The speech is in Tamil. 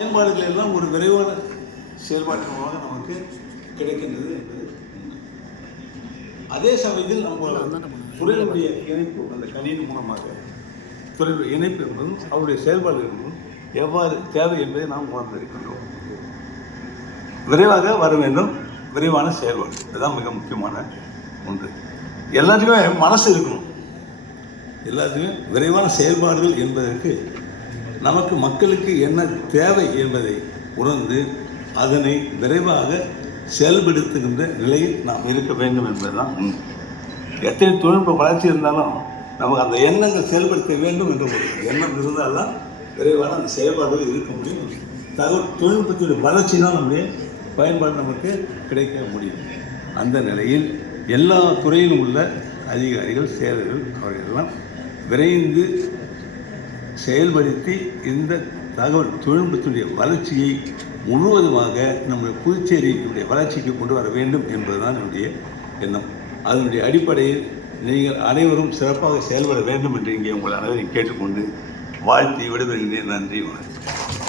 பயன்பாடுகள் எல்லாம் ஒரு விரைவான செயல்பாட்டின் மூலமாக நமக்கு கிடைக்கின்றது என்பது உண்மை. அதே சமயத்தில் நம்ம துறையினுடைய இணைப்பு அந்த கணினி மூலமாக துறையுடைய இணைப்பு என்பதும் அவருடைய செயல்பாடு என்பதும் எவ்வாறு தேவை என்பதை நாம் உணர்ந்திருக்கின்றோம். விரைவாக வர வேண்டும், விரைவான செயல்பாடு, இதுதான் மிக முக்கியமான ஒன்று. எல்லாத்துக்குமே மனசு இருக்கணும். எல்லாத்துக்குமே விரைவான செயல்பாடுகள் என்பதற்கு நமக்கு மக்களுக்கு என்ன தேவை என்பதை உணர்ந்து அதனை விரைவாக செயல்படுத்துகின்ற நிலையில் நாம் இருக்க வேண்டும் என்பதுதான் உண்மை. எத்தனை தொழில்நுட்ப வளர்ச்சி இருந்தாலும் நமக்கு அந்த எண்ணங்கள் செயல்படுத்த வேண்டும் என்ற ஒரு எண்ணம் இருந்தால்தான் விரைவான அந்த செயல்பாடுகள் இருக்க முடியும். தொழில்நுட்பத்தினுடைய வளர்ச்சி தான் நம்முடைய பயன்பாடு நமக்கு கிடைக்க முடியும். அந்த நிலையில் எல்லா துறையிலும் உள்ள அதிகாரிகள், செயலர்கள் அவர்களெல்லாம் விரைந்து செயல்படுத்தி இந்த தகவல் தொழில்நுட்பத்தினுடைய வளர்ச்சியை முழுவதுமாக நம்முடைய புதுச்சேரியினுடைய வளர்ச்சிக்கு கொண்டு வர வேண்டும் என்பதுதான் என்னுடைய எண்ணம். அதனுடைய அடிப்படையில் நீங்கள் அனைவரும் சிறப்பாக செயல்பட வேண்டும் என்று இங்கே உங்கள் அனைவரையும் கேட்டுக்கொண்டு வாழ்த்தி விடைபெறுகின்றேன். நன்றி, வணக்கம்.